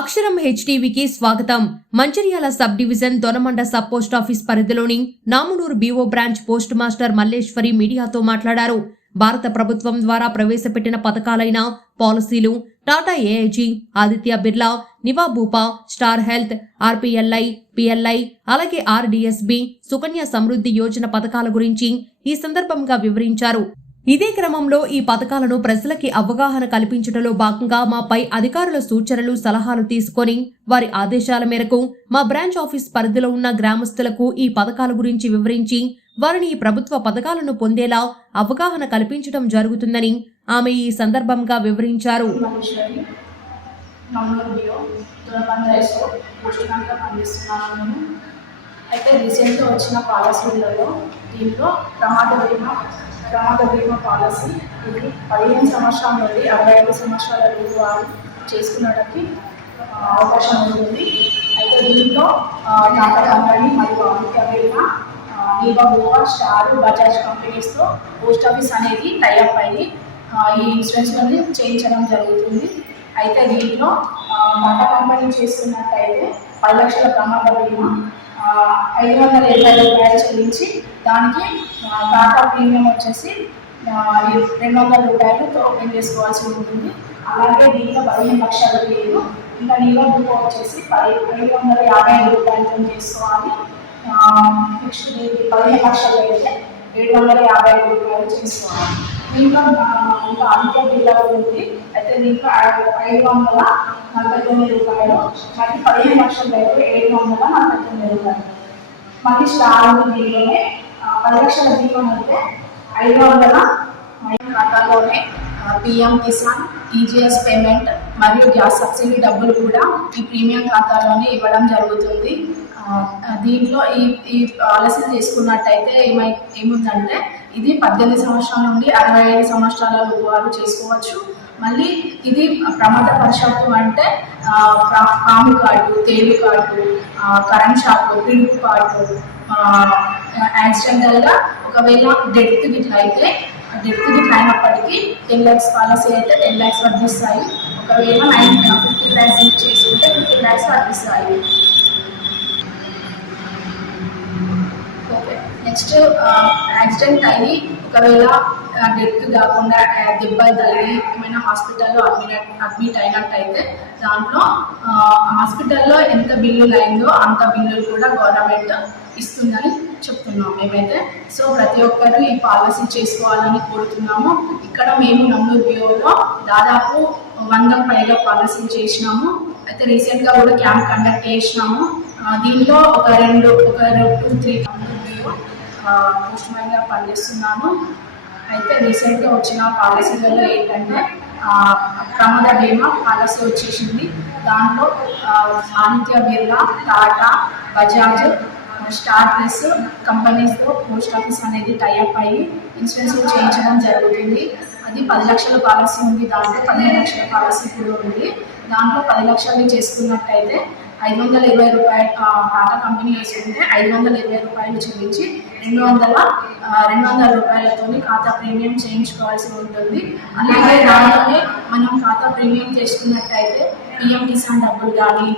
అక్షరం హెచ్టీవీకి స్వాగతం. Mancherial sub division Donamanda sub post office పరిధిలోని Namunuru BO branch post master Malleshwari మీడియాతో మాట్లాడారు. భారత ప్రభుత్వం ద్వారా ప్రవేశపెట్టిన పథకాలైన పాలసీలు Tata AIG, Aditya Birla, Niva Bupa, Star Health, RPLI, PLI, అలాగే ఆర్డీఎస్బీ, సుకన్య సమృద్ధి యోజన పథకాల గురించి ఈ సందర్భంగా వివరించారు. ఇదే క్రమంలో ఈ పథకాలను ప్రజలకి అవగాహన కల్పించడంలో భాగంగా మా పై అధికారుల సూచనలు, సలహాలు తీసుకొని వారి ఆదేశాల మేరకు మా బ్రాంచ్ ఆఫీస్ పరిధిలో ఉన్న గ్రామస్తులకు ఈ పథకాల గురించి వివరించి వారిని ఈ ప్రభుత్వ పథకాలను పొందేలా అవగాహన కల్పించడం జరుగుతుందని ఆమె ఈ సందర్భంగా వివరించారు. అయితే రీసెంట్గా వచ్చిన పాలసీలలో దీంట్లో ప్రమాద బీమా పాలసీ ఇది 15 సంవత్సరాల నుండి 65 సంవత్సరాల లోపు వారు చేసుకున్నడానికి అవకాశం ఉంటుంది. అయితే దీంట్లో టాటా కంపెనీ మరియు ఆదిత్య బిర్లా, నివాబూపా, స్టార్, బజాజ్ కంపెనీస్తో పోస్ట్ ఆఫీస్ అనేది టైఅప్ అయ్యి ఈ ఇన్సూరెన్స్లని చేయించడం జరుగుతుంది. అయితే దీంట్లో టాటా కంపెనీ చేస్తున్నట్టయితే 10 లక్షల ప్రమాద బీమా 520 రూపాయలు చెల్లించి దానికి టాటా ప్రీమియం వచ్చేసి 200 రూపాయలు టోకెన్ చేసుకోవాల్సి ఉంటుంది. అలాగే దీంట్లో 15 లక్షలు లేదు. ఇంకా నివాబూపా వచ్చేసి 550 రూపాయలతో చేసుకోవాలి. నెక్స్ట్ దీనికి 15 లక్షలు అయితే 750 రూపాయలు చేసుకోవాలి. దీంట్లో ఇంకా ఆదిత్య బిర్లా ఉంది. అయితే దీంట్లో 549 రూపాయలు, మళ్ళీ 15 లక్షలు అయితే 749 రూపాయలు. మళ్ళీ స్టార్ దీంట్లోనే 10 లక్షల బీమా అయితే 500 ఖాతాలోనే పిఎం కిసాన్, ఈజీఎస్ పేమెంట్ మరియు గ్యాస్ సబ్సిడీ డబ్బులు కూడా ఈ ప్రీమియం ఖాతాలోనే ఇవ్వడం జరుగుతుంది. దీంట్లో ఈ పాలసీ తీసుకున్నట్టయితే ఏముందంటే ఇది 18 సంవత్సరాల నుండి 65 సంవత్సరాల లోపు వారు చేసుకోవచ్చు. మళ్ళీ ఇది ప్రమాదవశాత్తు అంటే పాము కాటు, తేలు కాటు, కరెంట్ షాక్, పిడుగు కాటు, యాక్సిడెంటల్గా ఒకవేళ డెత్ గిట్ల అయితే అయినప్పటికీ 10 lakhs పాలసీ అయితే 10 lakhs వర్తిస్తాయి. ఒకవేళ 50 lakhs చేసుకుంటే 50 lakhs వర్తిస్తాయి. ఓకే, నెక్స్ట్ యాక్సిడెంట్ అయ్యి ఒకవేళ డెత్ కాకుండా దెబ్బలు తగిలి ఏమైనా హాస్పిటల్లో అడ్మిట్ అయినట్టయితే దాంట్లో హాస్పిటల్లో ఎంత బిల్లులు అయిందో అంత బిల్లులు కూడా గవర్నమెంట్ ఇస్తుందని చెప్తున్నాం మేమైతే. సో ప్రతి ఒక్కరు ఈ పాలసీ చేసుకోవాలని కోరుతున్నాము. ఇక్కడ మేము నమ్మూరు బియోలో దాదాపు 100 పైగా పాలసీ చేసినాము. అయితే రీసెంట్గా కూడా క్యాంప్ కండక్ట్ చేసినాము. దీంట్లో ఒక 2-3 బియో పోస్ట్ మ్యాన్గా పనిచేస్తున్నాము. అయితే రీసెంట్గా వచ్చిన పాలసీలలో ఏంటంటే ప్రమాద బీమా పాలసీ వచ్చేసింది. దాంట్లో Aditya Birla, Tata, Bajaj, Star Plus కంపెనీస్తో పోస్ట్ ఆఫీస్ అనేది టైఅప్ అయ్యి ఇన్సూరెన్స్ చేయించడం జరుగుతుంది. అది 10 లక్షల పాలసీ ఉంది. దాంట్లో 15 లక్షల పాలసీ కూడా ఉంది. దాంట్లో 10 లక్షలు చేసుకున్నట్టయితే 520 రూపాయలు టాటా కంపెనీ వేసుకుంటే 520 రూపాయలు చెల్లించి 200 రూపాయలతో ఖాతా ప్రీమియం చేయించుకోవాల్సి ఉంటుంది. అలాగే దాంట్లోనే మనం ఖాతా ప్రీమియం చేసుకున్నట్టయితే పిఎం కిసాన్ డబ్బులు కానీ